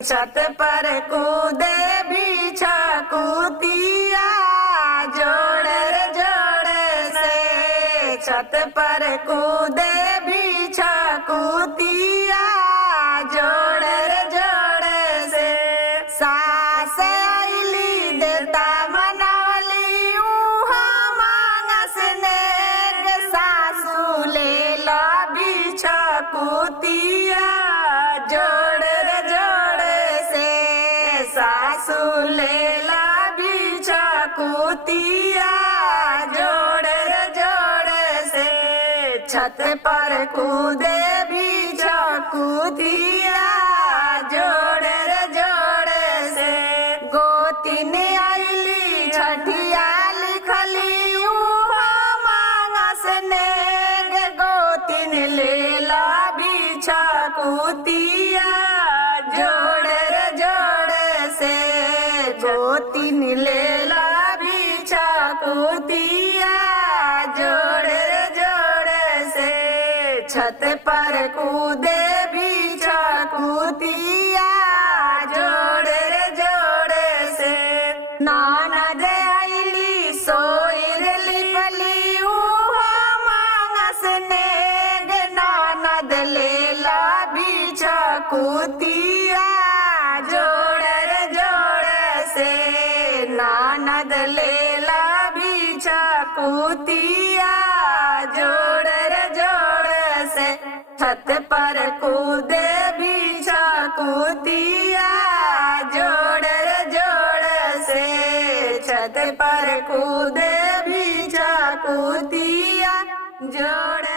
छत पर कूदे बिछा कूतिया जोड़ जोड़ से। छत पर कूदे बिछा कूतिया जोड़ जोड़ से। सास आइली देता मनौली उहा मांगस नेग। सासू ले ला बिछा कूतिया जोड़ जोड़ से। सासू ले ला बिछा कूतिया जोड़ जोड़ से। छत पर कूदे बिछा कूतिया जोड़ जोड़ से। गोतिन आइली छठिया लिखली उहा मांगस नेग। गोतिन ले ला बिछा कूतिया जोड़ जोड़ से। गोतिन ले ला बिछा कूतिया जोड़ जोड़ से। छत पर कूदे बिछा कूतिया जोड़ जोड़ से। ननद आइली सोइर लिपली उहा मांगस नेग। ननद ले ला बिछा कूतिया जोड़ जोड़ से। ननद ले ला बिछा कूतिया जोड़ जोड़ से। छत पर कूदे बिछा कूतिया जोड़ जोड़ से। छत पर कूदे बिछा कूतिया जोड़